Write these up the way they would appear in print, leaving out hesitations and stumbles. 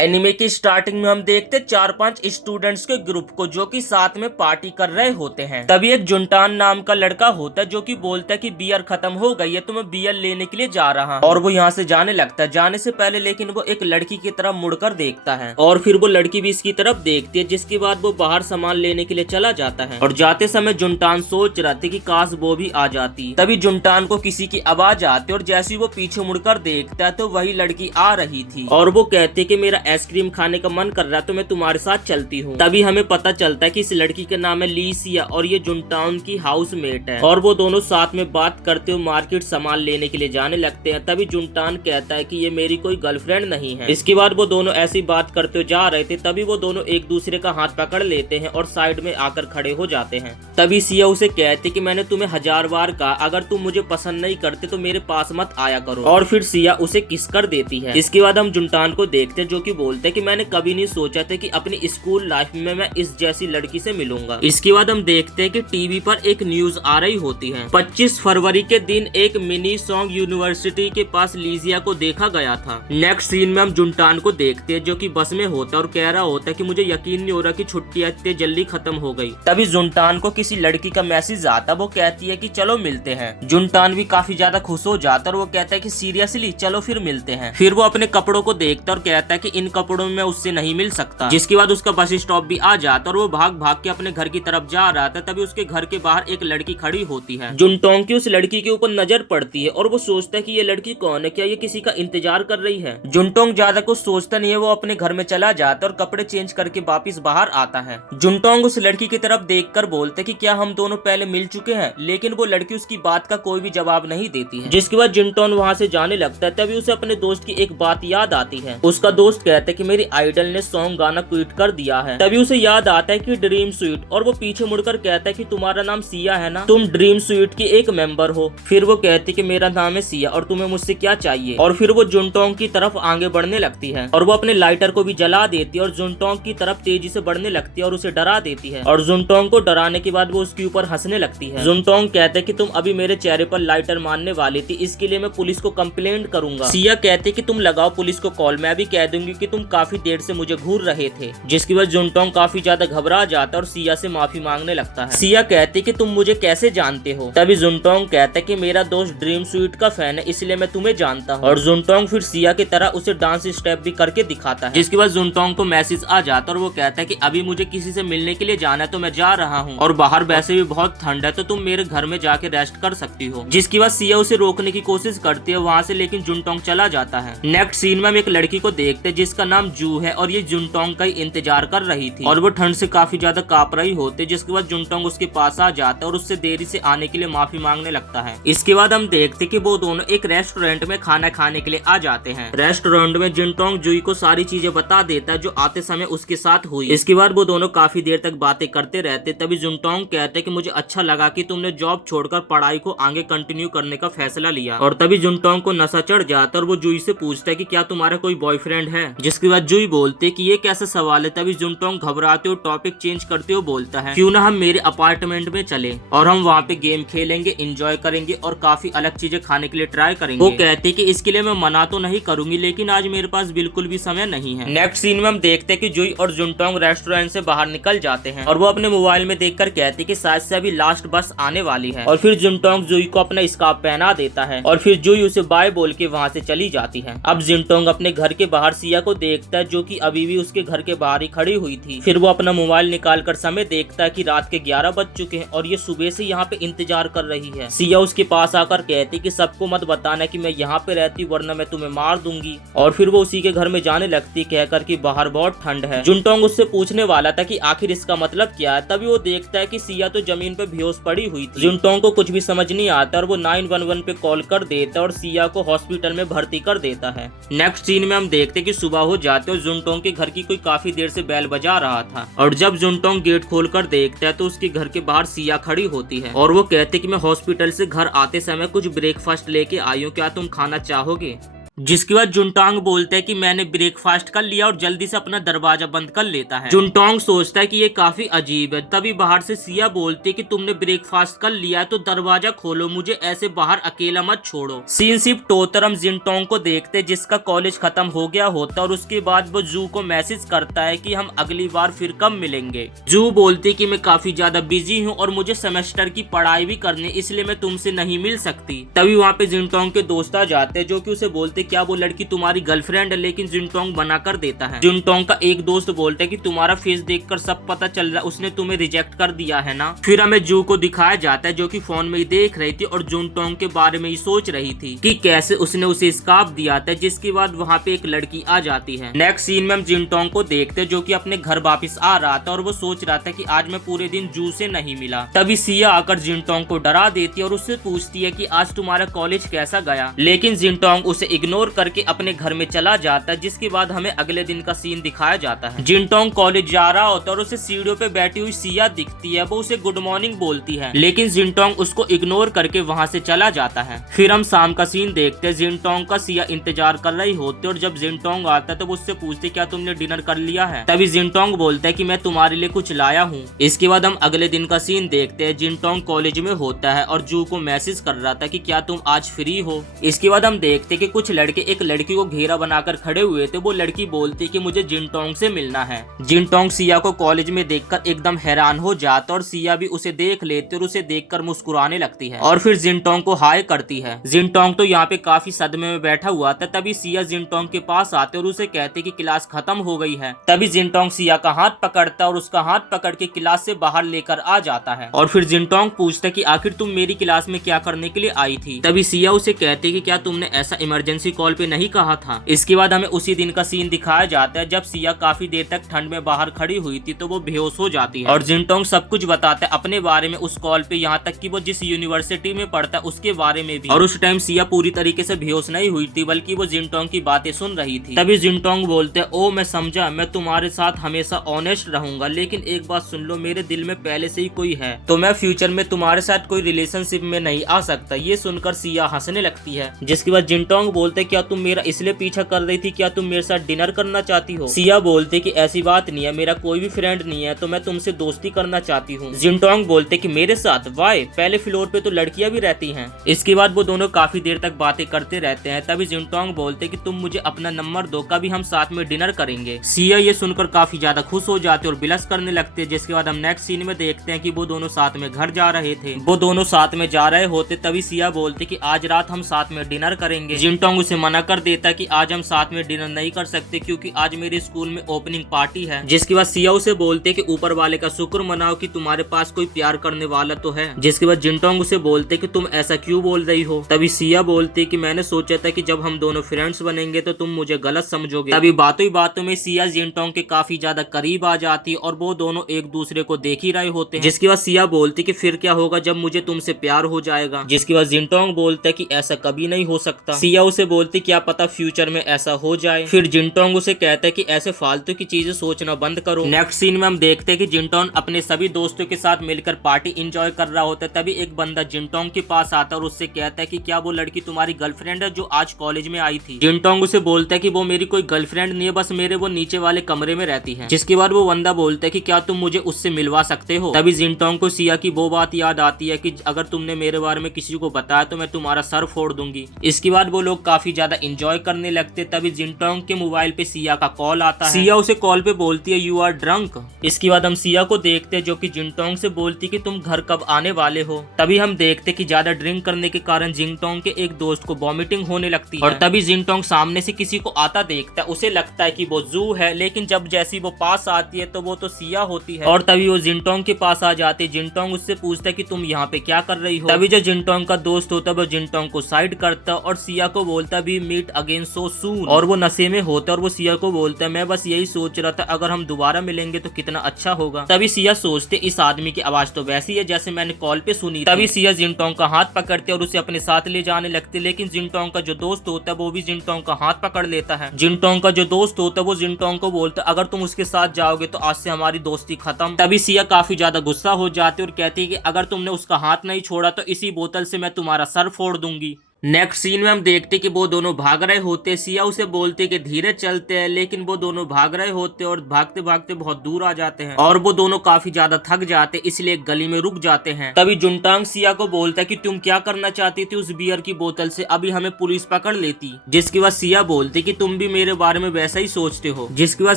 Anime की starting में हम देखते 4-5 स्टूडेंट्स के ग्रुप को जो कि साथ में पार्टी कर रहे होते हैं। तभी एक जुनटान नाम का लड़का होता है जो कि बोलता है कि बियर खत्म हो गई है तो मैं बियर लेने के लिए जा रहा हूँ, और वो यहाँ से जाने लगता है। जाने से पहले लेकिन वो एक लड़की की तरफ मुड़कर देखता है और फिर वो लड़की भी इसकी तरफ देखती है, जिसके बाद वो बाहर सामान लेने के लिए चला जाता है। और जाते समय जुनटान सोच रहा था कि काश वो भी आ जाती। तभी जुनटान को किसी की आवाज आती और जैसे वो पीछे मुड़कर देखता है तो वही लड़की आ रही थी और वो कहते कि मेरा आइसक्रीम खाने का मन कर रहा है तो मैं तुम्हारे साथ चलती हूँ। तभी हमें पता चलता है कि इस लड़की का नाम है लीसिया और ये जुनटान की हाउसमेट है, और वो दोनों साथ में बात करते हुए मार्केट सामान लेने के लिए जाने लगते हैं। तभी जुनटान कहता है कि ये मेरी कोई गर्लफ्रेंड नहीं है। इसके बाद वो दोनों ऐसी बात करते हुए जा रहे थे, तभी वो दोनों एक दूसरे का हाथ पकड़ लेते हैं और साइड में आकर खड़े हो जाते हैं। तभी सिया उसे कहते कि मैंने तुम्हें 1000 बार कहा अगर तुम मुझे पसंद नहीं करते तो मेरे पास मत आया करो, और फिर सिया उसे किस कर देती है। इसके बाद हम जुनटान को देखते जो कि बोलते कि मैंने कभी नहीं सोचा था कि अपनी स्कूल लाइफ में मैं इस जैसी लड़की से मिलूंगा। इसके बाद हम देखते हैं कि टीवी पर एक न्यूज आ रही होती है। 25 फरवरी के दिन एक मिनी सॉन्ग यूनिवर्सिटी के पास लीजिया को देखा गया था। नेक्स्ट सीन में हम जुनटान को देखते हैं जो कि बस में होता है और कह रहा होता है कि मुझे यकीन नहीं हो रहा कि छुट्टियां इतनी जल्दी खत्म हो गई। तभी जुनटान को किसी लड़की का मैसेज आता, वो कहती है कि चलो मिलते हैं। जुनटान भी काफी ज्यादा खुश हो जाता है और वो कहता है कि सीरियसली चलो फिर मिलते हैं। फिर वो अपने कपड़ों को देखता और कहता है कि इन कपड़ों में मैं उससे नहीं मिल सकता। जिसके बाद उसका बस स्टॉप भी आ जाता और वो भाग भाग के अपने घर की तरफ जा रहा था। तभी उसके घर के बाहर एक लड़की खड़ी होती है। जुनटोंग की उस लड़की के ऊपर नजर पड़ती है और वो सोचता है कि ये लड़की कौन है, क्या ये किसी का इंतजार कर रही है। जुनटोंग ज्यादा कुछ सोचता नहीं है, वो अपने घर में चला जाता और कपड़े चेंज करके वापिस बाहर आता है। जुनटोंग उस लड़की की तरफ देखकर बोलते कि क्या हम दोनों पहले मिल चुके हैं, लेकिन वो लड़की उसकी बात का कोई भी जवाब नहीं देती है। जिसके बाद जुनटोंग वहाँ से जाने लगता है। तभी उसे अपने दोस्त की एक बात याद आती है। उसका दोस्त कहता है कि मेरी आइडल ने सॉन्ग गाना क्विट कर दिया है। तभी उसे याद आता है कि ड्रीम स्वीट, और वो पीछे मुड़कर कहता है कि तुम्हारा नाम सिया है ना, तुम ड्रीम स्वीट की एक मेंबर हो। फिर वो कहती कि मेरा नाम है सिया और तुम्हें मुझसे क्या चाहिए। और फिर वो जुनटोंग की तरफ आगे बढ़ने लगती है और वो अपने लाइटर को भी जला देती है और जुनटोंग की तरफ तेजी से बढ़ने लगती है और उसे डरा देती है। और जुनटोंग को डराने के बाद वो उसके ऊपर हंसने लगती है। जुनटोंग कहते हैं कि तुम अभी मेरे चेहरे पर लाइटर मारने वाली थी, इसके लिए मैं पुलिस को कंप्लेंट करूंगा। सिया कहते कि तुम लगाओ पुलिस को कॉल, मैं भी कह दूंगी कि तुम काफी देर से मुझे घूर रहे थे। जिसकी वजह जुनटोंग काफी ज्यादा घबरा जाता है और सिया से माफी मांगने लगता है। सिया कहती कि तुम मुझे कैसे जानते हो। तभी जुनटोंग कहता है कि मेरा दोस्त ड्रीम स्वीट का फैन है, इसलिए मैं तुम्हें जानता हूँ। और जुनटोंग फिर सिया की तरह उसे डांस स्टेप भी करके दिखाता है। जिसके बाद जुनटोंग को मैसेज आ जाता है और वो कहता है कि अभी मुझे किसी से मिलने के लिए जाना है तो मैं जा रहा हूँ, और बाहर वैसे भी बहुत ठंड है तो तुम मेरे घर में जाके रेस्ट कर सकती हो। जिसकी बाद सिया उसे रोकने की कोशिश करती है वहाँ से, लेकिन जुनटोंग चला जाता है। नेक्स्ट सीन में हम एक लड़की को देखते हैं जिसका नाम जू है और ये जुनटोंग का इंतजार कर रही थी और वो ठंड से काफी ज्यादा कांप रही होती है। जिसके बाद जुनटोंग उसके पास आ जाता है और उससे देरी से आने के लिए माफी मांगने लगता है। इसके बाद हम देखते कि वो दोनों एक रेस्टोरेंट में खाना खाने के लिए आ जाते हैं। रेस्टोरेंट में जुनटोंग जूई को सारी चीजें बता देता है जो आते समय उसके साथ हुई। इसके बाद वो दोनों काफी देर तक बातें करते रहते। तभी जुनटोंग कहते हैं कि मुझे अच्छा लगा कि तुमने जॉब छोड़कर पढ़ाई को आगे कंटिन्यू करने का फैसला लिया। और तभी जुनटोंग को नशा चढ़ जाता है और वो जूई से पूछता है कि क्या तुम्हारा कोई बॉयफ्रेंड है। जिसके बाद जूई बोलते कि ये कैसा सवाल है। तभी जुनटोंग घबराते हुए टॉपिक चेंज करते हुए बोलता है क्यों ना हम मेरे अपार्टमेंट में चले और हम वहाँ पे गेम खेलेंगे, एंजॉय करेंगे और काफी अलग चीजें खाने के लिए ट्राई करेंगे। वो कहते कि इसके लिए मैं मना तो नहीं करूंगी, लेकिन आज मेरे पास बिल्कुल भी समय नहीं है। नेक्स्ट सीन में हम देखते कि जूई और जुनटोंग रेस्टोरेंट से बाहर निकल जाते हैं और वो अपने मोबाइल में देखकर कहते कि शायद से अभी लास्ट बस आने वाली है। और फिर जुनटोंग जूई को अपना स्कार्फ पहना देता है और फिर जूई उसे बाय बोल के वहाँ से चली जाती है। अब जुनटोंग अपने घर के बाहर सिया को देखता है जो कि अभी भी उसके घर के बाहर ही खड़ी हुई थी। फिर वो अपना मोबाइल निकाल कर समय देखता है कि रात के 11 बज चुके हैं और ये सुबह से यहाँ पे इंतजार कर रही है। सिया उसके पास आकर कहती कि सबको मत बताना कि मैं यहाँ पे रहती वरना मैं तुम्हें मार दूंगी। और फिर वो उसी के घर में जाने लगती कहकर कि बाहर बहुत ठंड है। जुनटोंग उससे पूछने वाला था कि आखिर इसका मतलब क्या है। तभी वो देखता है कि सिया तो जमीन पे बेहोश पड़ी हुई थी। जुनटोंग को कुछ भी समझ नहीं आता और वो 911 पे कॉल कर देता और सिया को हॉस्पिटल में भर्ती कर देता है। नेक्स्ट सीन में हम देखते कि सुबह हो जाते और जुनटोंग के घर की कोई काफी देर से बैल बजा रहा था और जब जुनटोंग गेट खोलकर देखता है तो उसके घर के बाहर सिया खड़ी होती है और वो कहते कि मैं हॉस्पिटल से घर आते समय कुछ ब्रेकफास्ट लेके आई हूँ, क्या तुम खाना चाहोगे। जिसके बाद जुनटोंग बोलता है कि मैंने ब्रेकफास्ट कर लिया और जल्दी से अपना दरवाजा बंद कर लेता है। जुनटोंग सोचता है कि ये काफी अजीब है। तभी बाहर से सिया बोलती है कि तुमने ब्रेकफास्ट कर लिया है तो दरवाजा खोलो, मुझे ऐसे बाहर अकेला मत छोड़ो। सीन सिर्फ टोतरम जिनटोंग को देखते जिसका कॉलेज खत्म हो गया होता और उसके बाद वो जू को मैसेज करता है कि हम अगली बार फिर कब मिलेंगे। जू बोलती कि मैं काफी ज्यादा बिजी हूँ और मुझे सेमेस्टर की पढ़ाई भी करनी, इसलिए मैं तुमसे नहीं मिल सकती। तभी वहाँ पे जिनटोंग के दोस्त आ जाते हैं जो कि उसे बोलते क्या वो लड़की तुम्हारी गर्लफ्रेंड है, लेकिन जिनटोंग मना कर देता है। जिनटोंग का एक दोस्त बोलता है कि तुम्हारा फेस देखकर सब पता चल रहा है, उसने तुम्हें रिजेक्ट कर दिया है ना। फिर हमें जू को दिखाया जाता है जो कि फोन में ही देख रही थी और जिनटोंग के बारे में ही सोच रही थी कि कैसे उसने उसे स्कार्फ दिया था। जिसके बाद वहाँ पे एक लड़की आ जाती है। नेक्स्ट सीन में हम जिनटोंग को देखते जो कि अपने घर वापस आ रहा था और वो सोच रहा था कि आज मैं पूरे दिन जू से नहीं मिला। तभी सिया आकर जिनटोंग को डरा देती है और उससे पूछती है कि आज तुम्हारा कॉलेज कैसा गया, लेकिन जिनटोंग उसे इग्नोर करके अपने घर में चला जाता है। जिसके बाद हमें अगले दिन का सीन दिखाया जाता है। जिनटोंग कॉलेज जा रहा होता है और उसे सीढ़ियों पे बैठी हुई सिया दिखती है। वो उसे गुड मॉर्निंग बोलती है, लेकिन जिनटोंग उसको इग्नोर करके वहाँ से चला जाता है। फिर हम शाम का सीन देखते हैं। जिनटोंग का सिया इंतजार कर रही होती है और जब जिनटोंग आता है तो वो उससे पूछते क्या तुमने डिनर कर लिया है। तभी जिनटोंग बोलता है कि मैं तुम्हारे लिए कुछ लाया हूँ। इसके बाद हम अगले दिन का सीन देखते हैं। जिनटोंग कॉलेज में होता है और जू को मैसेज कर रहा था कि क्या तुम आज फ्री हो। इसके बाद हम देखते कि कुछ लड़के एक लड़की को घेरा बनाकर खड़े हुए थे। वो लड़की बोलती कि मुझे जिनटोंग से मिलना है। जिनटोंग सिया को कॉलेज में देखकर एकदम हैरान हो जाता और सिया भी उसे देख लेती और उसे देखकर मुस्कुराने लगती है और फिर जिनटोंग को हाय करती है। जिनटोंग तो यहाँ पे काफी सदमे में बैठा हुआ था। तभी सिया जिनटोंग के पास आते और उसे कहते कि क्लास खत्म हो गई है। तभी जिनटोंग सिया का हाथ पकड़ता और उसका हाथ पकड़ के क्लास से बाहर लेकर आ जाता है और फिर जिनटोंग पूछता कि आखिर तुम मेरी क्लास में क्या करने के लिए आई थी। तभी सिया उसे कहते कि क्या तुमने ऐसा इमरजेंसी कॉल पे नहीं कहा था। इसके बाद हमें उसी दिन का सीन दिखाया जाता है जब सिया काफी देर तक ठंड में बाहर खड़ी हुई थी तो वो बेहोश हो जाती है और जिनटोंग सब कुछ बताता है अपने बारे में उस कॉल पे, यहाँ तक कि वो जिस यूनिवर्सिटी में पढ़ता है उसके बारे में भी। और उस टाइम सिया पूरी तरीके से बेहोश नहीं हुई थी बल्कि वो जिनटोंग की बातें सुन रही थी। तभी जिनटोंग बोलते ओ मैं समझा, मैं तुम्हारे साथ हमेशा ऑनेस्ट रहूंगा, लेकिन एक बात सुन लो, मेरे दिल में पहले से ही कोई है तो मैं फ्यूचर में तुम्हारे साथ कोई रिलेशनशिप में नहीं आ सकता। ये सुनकर सिया हंसने लगती है। जिसके बाद जिनटोंग बोलते क्या तुम मेरा इसलिए पीछा कर रही थी, क्या तुम मेरे साथ डिनर करना चाहती हो। सिया बोलते कि ऐसी बात नहीं है, मेरा कोई भी फ्रेंड नहीं है तो मैं तुमसे दोस्ती करना चाहती हूँ। जिनटोंग बोलते कि मेरे साथ, वाई पहले फ्लोर पे तो लड़कियां भी रहती हैं। इसके बाद वो दोनों काफी देर तक बातें करते रहते हैं। तभी जिनटोंग बोलते कि तुम मुझे अपना नंबर दो, कभी हम साथ में डिनर करेंगे। सिया ये सुनकर काफी ज्यादा खुश हो जाते और बिलस करने लगते। जिसके बाद हम नेक्स्ट सीन में देखते हैं कि वो दोनों साथ में घर जा रहे थे। वो दोनों साथ में जा रहे होते तभी सिया बोलते कि आज रात हम साथ में डिनर करेंगे। जिनटोंग उसे मना कर देता कि आज हम साथ में डिनर नहीं कर सकते क्योंकि आज मेरे स्कूल में ओपनिंग पार्टी है। जिसके बाद सिया उसे बोलते कि ऊपर वाले का शुक्र मनाओ कि तुम्हारे पास कोई प्यार करने वाला तो है। जिसके बाद जिनटोंग उसे बोलते कि तुम ऐसा क्यों बोल रही हो। तभी सिया बोलती कि मैंने सोचा था कि जब हम दोनों फ्रेंड्स बनेंगे तो तुम मुझे गलत समझोगे। तभी बातों ही बातों में सिया जिनटोंग के काफी ज्यादा करीब आ जाती और वो दोनों एक दूसरे को देख ही रहे होते हैं। जिसके बाद सिया बोलती कि फिर क्या होगा जब मुझे तुमसे प्यार हो जाएगा। जिसके बाद जिनटोंग बोलता कि ऐसा कभी नहीं हो सकता। सिया उसे बोलती क्या पता फ्यूचर में ऐसा हो जाए। फिर जिनटोंग उसे कहता है कि ऐसे फालतू की चीजें सोचना बंद करो। नेक्स्ट सीन में हम देखते हैं कि जिनटोंग अपने सभी दोस्तों के साथ मिलकर पार्टी एंजॉय कर रहा होता है। तभी एक बंदा जिनटोंग के पास आता और उससे कहता है कि क्या वो लड़की तुम्हारी गर्लफ्रेंड है जो आज कॉलेज में आई थी। जिनटोंग उसे बोलता है कि वो मेरी कोई गर्लफ्रेंड नहीं है, बस मेरे वो नीचे वाले कमरे में रहती है। जिसके बाद वो बंदा बोलता है कि क्या तुम मुझे उससे मिलवा सकते हो। तभी जिनटोंग को सिया की वो बात याद आती है कि अगर तुमने मेरे बारे में किसी को बताया तो मैं तुम्हारा सर फोड़ दूंगी। इसके बाद वो लोग काफी ज्यादा एंजॉय करने लगते। तभी जिनटोंग के मोबाइल पे सिया का कॉल आता है। सिया उसे कॉल पे बोलती है यू आर ड्रंक। इसके बाद हम सिया को देखते हैं जो कि जिनटोंग से बोलती कि तुम घर कब आने वाले हो। तभी हम देखते कि ज्यादा ड्रिंक करने के कारण जिनटोंग के एक दोस्त को वॉमिटिंग होने लगती है और तभी जिनटोंग सामने से किसी को आता देखता है। उसे लगता है कि वो जू है, लेकिन जब जैसी वो पास आती है तो वो तो सिया होती है और तभी वो जिनटोंग के पास आ जाती है। जिनटोंग उससे पूछता है कि तुम यहाँ पे क्या कर रही हो। तभी जो जिनटोंग का दोस्त होता है वो जिनटोंग को साइड करता और सिया को बोलता भी मीट अगेन सो सून। और वो नशे में होता और वो सिया को बोलता है मैं बस यही सोच रहा था अगर हम दोबारा मिलेंगे तो कितना अच्छा होगा। तभी सिया सोचते इस आदमी की आवाज तो वैसी है जैसे मैंने कॉल पे सुनी। तभी सिया जिनटोंग का हाथ पकड़ते और उसे अपने साथ ले जाने लगते, लेकिन जिनटोंग का जो दोस्त होता है वो भी जिनटोंग का हाथ पकड़ लेता है। जिनटोंग का जो दोस्त होता है वो जिनटोंग को बोलता अगर तुम उसके साथ जाओगे तो आज से हमारी दोस्ती खत्म। तभी सिया काफी ज्यादा गुस्सा हो जाती और कहती है कि अगर तुमने उसका हाथ नहीं छोड़ा तो इसी बोतल से मैं तुम्हारा सर फोड़ दूंगी। नेक्स्ट सीन में हम देखते कि वो दोनों भाग रहे होते। सिया उसे बोलते कि धीरे चलते हैं, लेकिन वो दोनों भाग रहे होते और भागते भागते बहुत दूर आ जाते हैं और वो दोनों काफी ज्यादा थक जाते, इसलिए एक गली में रुक जाते हैं। तभी जुनटांग सिया को बोलता है कि तुम क्या करना चाहती थी उस बियर की बोतल से, अभी हमें पुलिस पकड़ लेती। जिसके बाद सिया बोलती कि तुम भी मेरे बारे में वैसा ही सोचते हो। जिसके बाद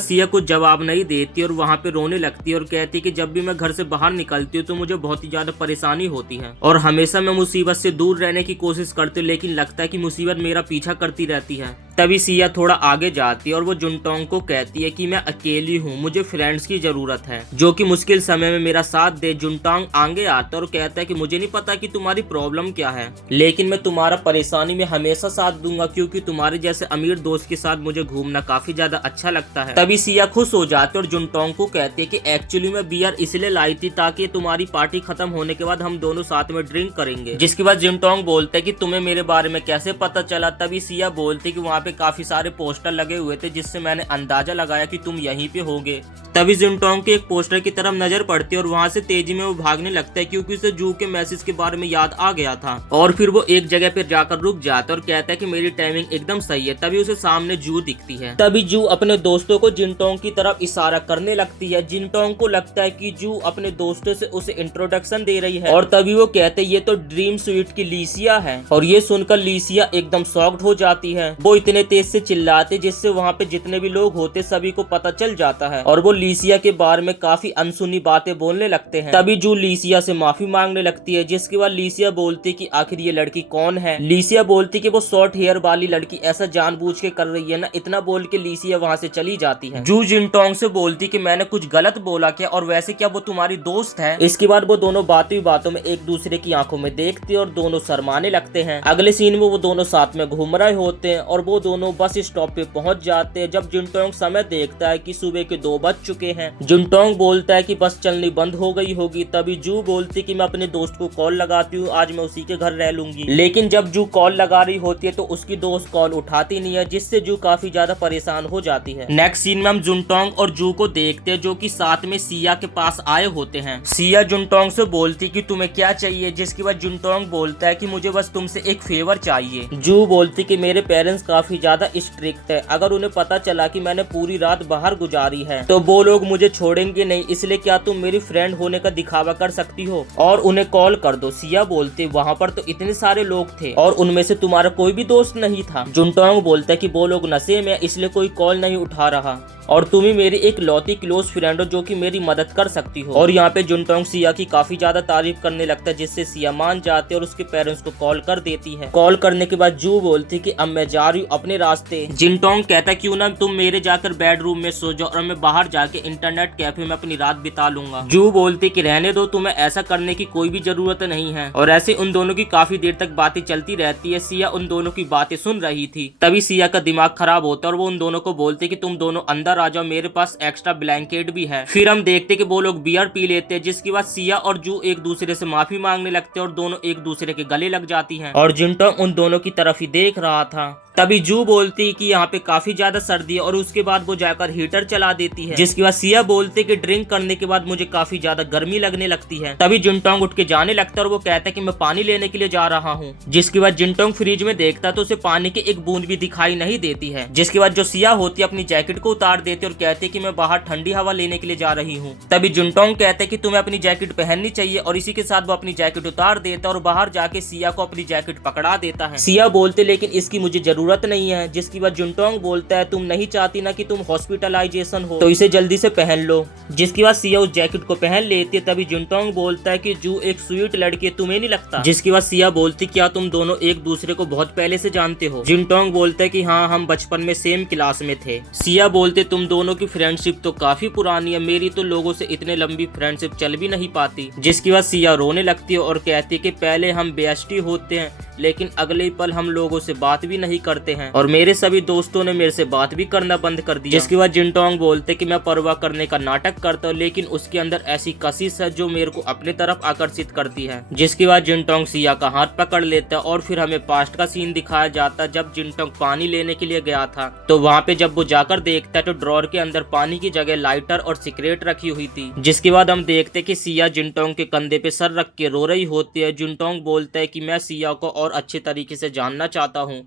सिया कुछ जवाब नहीं देती और वहाँ पे रोने लगती है और कहती कि जब भी मैं घर से बाहर निकलती हूँ तो मुझे बहुत ही ज्यादा परेशानी होती है और हमेशा मैं मुसीबत से दूर रहने की कोशिश करती हूँ, लेकिन लगता है कि मुसीबत मेरा पीछा करती रहती है। तभी सिया थोड़ा आगे जाती है और वो जुनटोंग को कहती है कि मैं अकेली हूँ, मुझे फ्रेंड्स की जरूरत है जो कि मुश्किल समय में मेरा साथ दे। जुनटोंग आगे आता है और कहता है कि मुझे नहीं पता कि तुम्हारी प्रॉब्लम क्या है, लेकिन मैं तुम्हारा परेशानी में हमेशा साथ दूंगा, क्योंकि तुम्हारे जैसे अमीर दोस्त के साथ मुझे घूमना काफी ज्यादा अच्छा लगता है। तभी सिया खुश हो जाती है और जुनटोंग को कहती है कि एक्चुअली मैं बियर इसलिए लाई थी ताकि तुम्हारी पार्टी खत्म होने के बाद हम दोनों साथ में ड्रिंक करेंगे। जिसके बाद जुनटोंग बोलते है कि तुम्हें मेरे बारे में कैसे पता चला। तभी सिया बोलती कि वहाँ पे काफी सारे पोस्टर लगे हुए थे, जिससे मैंने अंदाजा लगाया कि तुम यहीं पे होगे। तभी जुनटोंग के एक पोस्टर की तरफ नजर पड़ती है और वहाँ से तेजी में वो भागने लगता है, क्योंकि उसे जू के मैसेज के बारे में याद आ गया था। और फिर वो एक जगह पर जाकर रुक जाता है और कहता है कि मेरी टाइमिंग एकदम सही है। तभी उसे सामने जू दिखती है। तभी जू अपने दोस्तों को जिनटोंग की तरफ इशारा करने लगती है। जिनटोंग को लगता है कि जू अपने दोस्तों से उसे इंट्रोडक्शन दे रही है और तभी वो कहते हैं ये तो ड्रीम स्वीट की लीसिया है। और ये सुनकर लीसिया एकदम शॉक्ड हो जाती है। वो इतने तेज से चिल्लाते जिससे वहाँ पे जितने भी लोग होते सभी को पता चल जाता है और वो लीसिया के बारे में काफी अनसुनी बातें बोलने लगते हैं। तभी जू लीसिया से माफी मांगने लगती है। जिसके बाद लीसिया बोलती कि आखिर ये लड़की कौन है। लीसिया बोलती कि वो शॉर्ट हेयर वाली लड़की ऐसा जानबूझ के कर रही है ना। इतना बोल के लीसिया वहाँ से चली जाती है। जू जिनटोंग से बोलती कि मैंने कुछ गलत बोला क्या, और वैसे क्या वो तुम्हारी दोस्त है। इसके बाद वो दोनों बातों में एक दूसरे की आंखों में देखते और दोनों शर्माने लगते हैं। अगले सीन में वो दोनों साथ में घूम रहे होते हैं और वो दोनों बस स्टॉप पे पहुंच जाते हैं। जब जुनटोंग समय देखता है कि सुबह के 2 बज चुके हैं। जुनटोंग बोलता है कि बस चलनी बंद हो गई होगी। तभी जू बोलती कि मैं अपने दोस्त को कॉल लगाती हूँ, आज मैं उसी के घर रह लूंगी। लेकिन जब जू कॉल लगा रही होती है तो उसकी दोस्त कॉल उठाती नहीं है, जिससे जू काफी ज्यादा परेशान हो जाती है। नेक्स्ट सीन में हम जुनटोंग और जू को देखते हैं जो कि साथ में सिया के पास आए होते हैं। सिया जुनटोंग से बोलती कि तुम्हें क्या चाहिए। जिसके बाद जुनटोंग बोलता है कि मुझे बस तुमसे एक फेवर चाहिए। जू बोलती कि मेरे पेरेंट्स काफी ज्यादा स्ट्रिक्ट है, अगर उन्हें पता चला कि मैंने पूरी रात बाहर गुजारी है तो वो लोग मुझे छोड़ेंगे नहीं, इसलिए क्या तुम मेरी फ्रेंड होने का दिखावा कर सकती हो और उन्हें कॉल कर दो। सिया बोलती वहाँ पर तो इतने सारे लोग थे और उनमें से तुम्हारा कोई भी दोस्त नहीं था। जुनटोंग बोलता है कि वो लोग नशे में इसलिए कोई कॉल नहीं उठा रहा और तुम ही मेरी एक लौती क्लोज फ्रेंड हो जो कि मेरी मदद कर सकती हो। और यहाँ पे जुनटोंग सिया की काफी ज्यादा तारीफ करने लगता है, जिससे सिया मान जाते और उसके पेरेंट्स को कॉल कर देती है। कॉल करने के बाद जू बोलती कि अब मैं जा रही हूँ अपने रास्ते। जुनटोंग कहता क्यों ना तुम मेरे जाकर बेडरूम में सो जाओ और मैं बाहर जाके इंटरनेट कैफे में अपनी रात बिता लूंगा। जू बोलती कि रहने दो, तुम्हें ऐसा करने की कोई भी जरूरत नहीं है। और ऐसे उन दोनों की काफी देर तक बातें चलती रहती है। सिया उन दोनों की बातें सुन रही थी। तभी सिया का दिमाग खराब होता और वो उन दोनों को बोलते कि तुम दोनों अंदर आ जाओ, मेरे पास एक्स्ट्रा ब्लैंकेट भी है। फिर हम देखते कि वो लोग बियर पी लेते हैं। जिसके बाद सिया और जू एक दूसरे से माफी मांगने लगते हैं और दोनों एक दूसरे के गले लग जाती हैं। और जुनटोंग उन दोनों की तरफ ही देख रहा था। तभी जू बोलती कि यहाँ पे काफी ज्यादा सर्दी है और उसके बाद वो जाकर हीटर चला देती है। जिसके बाद सिया बोलते कि ड्रिंक करने के बाद मुझे काफी ज्यादा गर्मी लगने लगती है। तभी जुनटोंग उठ के जाने लगता है और वो कहता है कि मैं पानी लेने के लिए जा रहा हूँ। जिसके बाद जुनटोंग फ्रिज में देखता तो उसे पानी की एक बूंद भी दिखाई नहीं देती है। जिसके बाद जो सिया होती है अपनी जैकेट को उतार देती है और कहती है कि मैं बाहर ठंडी हवा लेने के लिए जा रही हूँ। तभी जुनटोंग कहते हैं कि तुम्हें अपनी जैकेट पहननी चाहिए और इसी के साथ वो अपनी जैकेट उतार देता है और बाहर जाके सिया को अपनी जैकेट पकड़ा देता है। सिया बोलते लेकिन इसकी मुझे जरूरत नहीं है। जिसके बाद जुनटोंग बोलता है तुम नहीं चाहती ना कि तुम हॉस्पिटलाइजेशन हो, तो इसे जल्दी से पहन लो। जिसके बाद सिया उस जैकेट को पहन लेती है। तभी जुनटोंग बोलता है कि जू एक स्वीट लड़की है, तुम्हें नहीं लगता। जिसके बाद सिया बोलती क्या तुम दोनों एक दूसरे को बहुत पहले से जानते हो। जुनटोंग बोलता है कि हाँ, हम बचपन में सेम क्लास में थे। सिया बोलते तुम दोनों की फ्रेंडशिप तो काफी पुरानी है, मेरी तो लोगों से इतने लंबी फ्रेंडशिप चल भी नहीं पाती। जिसके बाद सिया रोने लगती है और कहती है कि पहले हम बेस्टी होते हैं लेकिन अगले पल हम लोगों से बात भी नहीं करते हैं और मेरे सभी दोस्तों ने मेरे से बात भी करना बंद कर दिया। जिसके बाद जुनटोंग बोलते कि मैं परवाह करने का नाटक करता हूँ लेकिन उसके अंदर ऐसी कशिश है जो मेरे को अपने तरफ आकर्षित करती है। जिसके बाद जुनटोंग सिया का हाथ पकड़ लेता है और फिर हमें पास्ट का सीन दिखाया जाता है जब जुनटोंग पानी लेने के लिए गया था। तो वहाँ पे जब वो जाकर देखता है तो ड्रॉर के अंदर पानी की जगह लाइटर और सिगरेट रखी हुई थी। जिसके बाद हम देखते कि सिया जुनटोंग के कंधे पे सर रख के रो रही होती है। जुनटोंग बोलता है कि मैं सिया को और अच्छे तरीके से जानना चाहता हूँ।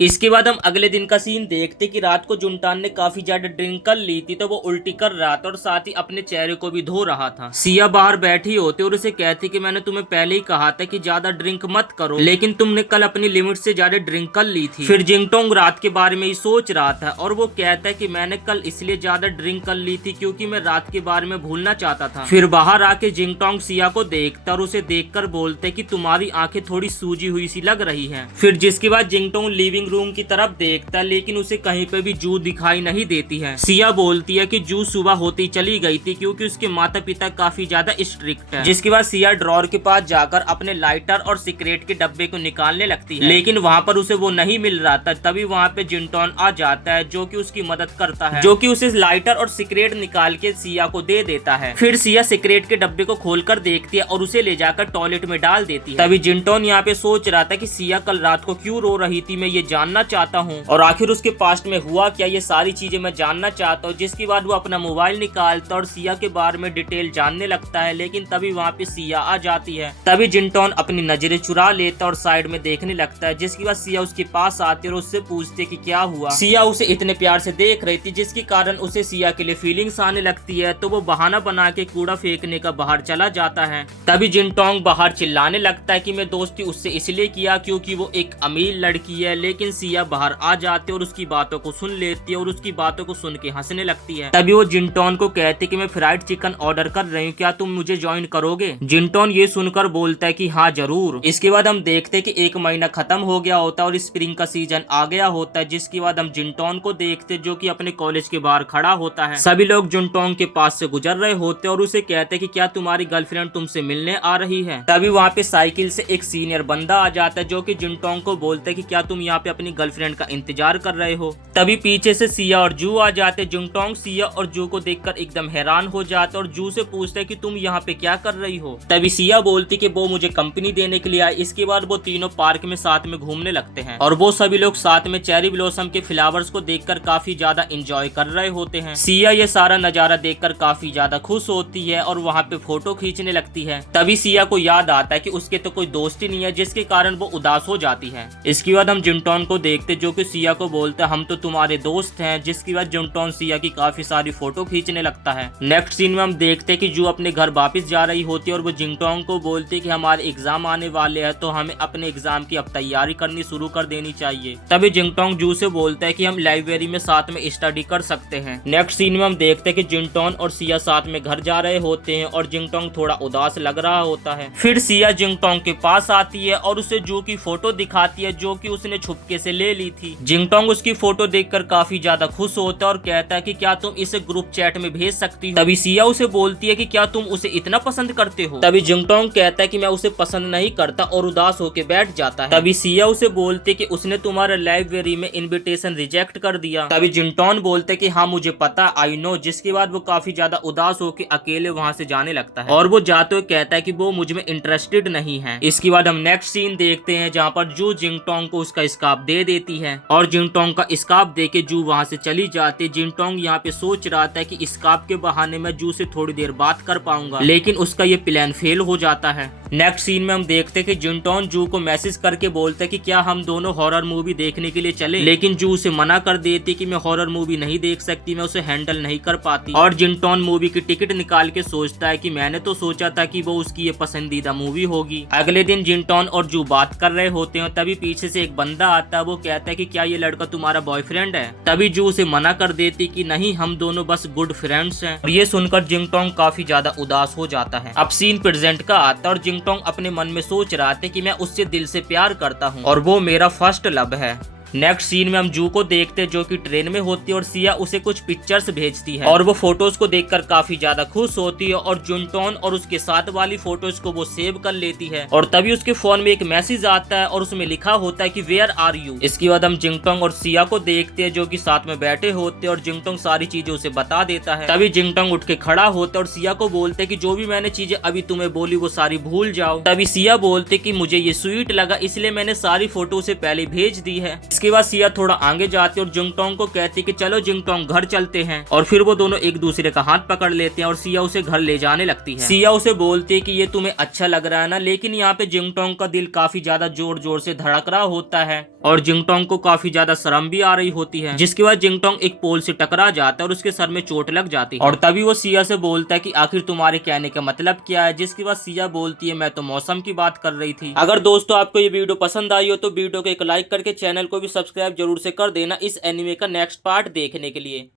इसके बाद हम अगले दिन का सीन देखते कि रात को जुनटान ने काफी ज्यादा ड्रिंक कर ली थी, तो वो उल्टी कर रहा था और साथ ही अपने चेहरे को भी धो रहा था। सिया बाहर बैठी होती और उसे कहती कि मैंने तुम्हें पहले ही कहा था कि ज्यादा ड्रिंक मत करो, लेकिन तुमने कल अपनी लिमिट से ज्यादा ड्रिंक कर ली थी। फिर जिंगटोंग रात के बारे में ही सोच रहा था और वो कहता है कि मैंने कल इसलिए ज्यादा ड्रिंक कर ली थी क्योंकि मैं रात के बारे में भूलना चाहता था। फिर बाहर आके जिंगटोंग सिया को देखता और उसे देखकर बोलते कि तुम्हारी आंखें थोड़ी सूजी हुई सी लग रही है। फिर जिसके बाद जिंगटोंग लिविंग रूम की तरफ देखता है, लेकिन उसे कहीं पे भी जू दिखाई नहीं देती है। सिया बोलती है कि जू सुबह होती चली गई थी क्योंकि उसके माता पिता काफी ज्यादा स्ट्रिक्ट है। जिसके बाद सिया ड्रॉर के पास जाकर अपने लाइटर और सिगरेट के डब्बे को निकालने लगती है, लेकिन वहाँ पर उसे वो नहीं मिल रहा था। तभी वहाँ पे जिंटोन आ जाता है जो कि उसकी मदद करता है, जो कि उसे लाइटर और सिगरेट निकाल के सिया को दे देता है। फिर सिया सिगरेट के डब्बे को खोलकर देखती है और उसे ले जाकर टॉयलेट में डाल देती है। तभी जिंटोन यहाँ पे सोच रहा था कि सिया कल रात को क्यों रो रही थी, मैं ये जानना चाहता हूँ और आखिर उसके पास्ट में हुआ क्या, ये सारी चीजें मैं जानना चाहता हूँ। जिसके बाद वो अपना मोबाइल निकालता और सिया के बारे में डिटेल जानने लगता है, लेकिन तभी वहाँ पे सिया आ जाती है। तभी जिंटोन अपनी नजरें चुरा लेता और साइड में देखने लगता है। जिसके बाद सिया उसके पास आती है और उससे पूछते कि क्या हुआ। सिया उसे इतने प्यार से देख रही थी जिसके कारण उसे सिया के लिए फीलिंग्स आने लगती है, तो वो बहाना बना के कूड़ा फेंकने का बाहर चला जाता है। तभी जिंटोंग बाहर चिल्लाने लगता है कि मैं दोस्ती उससे इसलिए किया क्योंकि वो एक अमीर लड़की है, लेकिन सिया बाहर आ जाती है और उसकी बातों को सुन लेती है और उसकी बातों को सुन के हंसने लगती है। तभी वो जिंटोन को कहती कि मैं फ्राइड चिकन ऑर्डर कर रही हूँ, क्या तुम मुझे ज्वाइन करोगे। जिंटोन ये सुनकर बोलता है कि हाँ जरूर। इसके बाद हम देखते कि 1 महीना खत्म हो गया होता है और स्प्रिंग का सीजन आ गया होता है। जिसके बाद हम जिंटोन को देखते जो कि अपने कॉलेज के बाहर खड़ा होता है। सभी लोग जिंटोन के पास से गुजर रहे होते और उसे कहते कि क्या तुम्हारी गर्लफ्रेंड तुमसे मिलने आ रही है। तभी वहाँ पे साइकिल से एक सीनियर बंदा आ जाता है जो कि जिंटोन को बोलता है कि क्या तुम यहाँ पे अपनी गर्लफ्रेंड का इंतजार कर रहे हो। तभी पीछे से सिया और जू आ जाते। जिंगटोंग सिया और जू को देखकर एकदम हैरान हो जाता और जू से पूछता है कि तुम यहाँ पे क्या कर रही हो। तभी सिया बोलती कि वो मुझे कंपनी देने के लिए आई। इसके बाद वो तीनों पार्क में साथ में घूमने लगते हैं और वो सभी लोग साथ में चेरी ब्लॉसम के फ्लावर्स को देखकर काफी ज्यादा एंजॉय कर रहे होते हैं। सिया ये सारा नजारा देखकर काफी ज्यादा खुश होती है और वहाँ पे फोटो खींचने लगती है। तभी सिया को याद आता है कि उसके तो कोई दोस्त ही नहीं है, जिसके कारण वो उदास हो जाती है। इसके बाद हम जिंटोन को देखते जो कि सिया को बोलते हम तो तुम्हारे दोस्त हैं। जिसके बाद जिंटोन सिया की काफी सारी फोटो खींचने लगता है। नेक्स्ट सीन में हम देखते कि जू अपने घर वापस जा रही होती है और वो जिंगटोंग को बोलती कि हमारे एग्जाम आने वाले हैं तो हमें अपने एग्जाम की अब तैयारी करनी शुरू कर देनी चाहिए। तभी जिंगटोंग जू से बोलता है कि हम लाइब्रेरी में साथ में स्टडी कर सकते हैं। नेक्स्ट सीन में हम देखते कि जिंगटोन और सिया साथ में घर जा रहे होते हैं और जिंगटोंग थोड़ा उदास लग रहा होता है। फिर सिया जिंगटोंग के पास आती है और उसे जू की फोटो दिखाती है जो कि उसने छुपके से ले ली थी। जिंगटोंग उसकी फोटो देखकर काफी ज्यादा खुश होता है और कहता है कि क्या तुम इसे ग्रुप चैट में भेज सकती हो। तभी सिया उसे बोलती है कि क्या तुम उसे इतना पसंद करते हो। तभी जिंगटोंग कहता है कि मैं उसे पसंद नहीं करता और उदास होकर बैठ जाता है। तभी सिया उसे बोलते कि उसने तुम्हारे लाइब्रेरी में इनविटेशन रिजेक्ट कर दिया। तभी जिंगटोन बोलते कि हाँ मुझे पता, आई नो। जिसके बाद वो काफी ज्यादा उदास होकर अकेले वहाँ से जाने लगता है और वो जाते हुए कहता है कि वो मुझ में इंटरेस्टेड नहीं है। इसके बाद हम नेक्स्ट सीन देखते हैं जहाँ पर जू जिंगटोंग को उसका स्कार्फ दे देती है और जिंगटोंग का स्कार्फ देके जू वहाँ से चली जाती। जिंगटोंग यहाँ पे सोच रहा था कि स्कार्फ के बहाने मैं जू से थोड़ी देर बात कर पाऊंगा, लेकिन उसका ये प्लान फेल हो जाता है। नेक्स्ट सीन में हम देखते कि जिंगटोन जू को मैसेज करके बोलते कि क्या हम दोनों हॉरर मूवी देखने के लिए चले, लेकिन जू उसे मना कर देती कि मैं हॉरर मूवी नहीं देख सकती, मैं उसे हैंडल नहीं कर पाती। और जिंगटोन मूवी की टिकट निकाल के सोचता है कि मैंने तो सोचा था कि वो उसकी ये पसंदीदा मूवी होगी। अगले दिन जिंगटोन और जू बात कर रहे होते हैं, तभी पीछे से एक बंदा आता है। वो कहता है कि क्या ये लड़का तुम्हारा बॉयफ्रेंड है। तभी जू उसे मना कर देती कि नहीं, हम दोनों बस गुड फ्रेंड्स हैं। और ये सुनकर जिंगटोंग काफी ज्यादा उदास हो जाता है। अब सीन प्रेजेंट का आता है और जिंगटोंग अपने मन में सोच रहा था कि मैं उससे दिल से प्यार करता हूँ और वो मेरा फर्स्ट लव है। नेक्स्ट सीन में हम जू को देखते जो कि ट्रेन में होती है और सिया उसे कुछ पिक्चर्स भेजती है और वो फोटोज को देखकर काफी ज्यादा खुश होती है और जिंगटोन और उसके साथ वाली फोटोज को वो सेव कर लेती है। और तभी उसके फोन में एक मैसेज आता है और उसमें लिखा होता है कि वेयर आर यू। इसके बाद हम जिंगटोंग और सिया को देखते हैं जो कि साथ में बैठे होते हैं और जिंगटोंग सारी चीजें उसे बता देता है। तभी जिंगटोंग उठ के खड़ा होता है और सिया को बोलते है कि जो भी मैंने चीजें अभी तुम्हें बोली वो सारी भूल जाओ। तभी सिया बोलते कि मुझे ये स्वीट लगा इसलिए मैंने सारी फोटो उसे पहले भेज दी है। इसके बाद सिया थोड़ा आगे जाती है और जिंगटोंग को कहती कि चलो जिंगटोंग घर चलते हैं, और फिर वो दोनों एक दूसरे का हाथ पकड़ लेते हैं और सिया उसे घर ले जाने लगती है। सिया उसे बोलती है कि ये तुम्हें अच्छा लग रहा है ना, लेकिन यहाँ पे जिंगटोंग का दिल काफी ज्यादा जोर जोर से धड़क रहा होता है और जिंगटोंग को काफी ज्यादा शर्म भी आ रही होती है, जिसके बाद जिंगटोंग एक पोल से टकरा जाता है और उसके सर में चोट लग जाती है। और तभी वो सिया से बोलता है कि आखिर तुम्हारे कहने का मतलब क्या है, जिसके बाद सिया बोलती है मैं तो मौसम की बात कर रही थी। अगर दोस्तों आपको ये वीडियो पसंद आई हो तो वीडियो को एक लाइक करके चैनल को भी सब्सक्राइब जरूर से कर देना इस एनिमे का नेक्स्ट पार्ट देखने के लिए।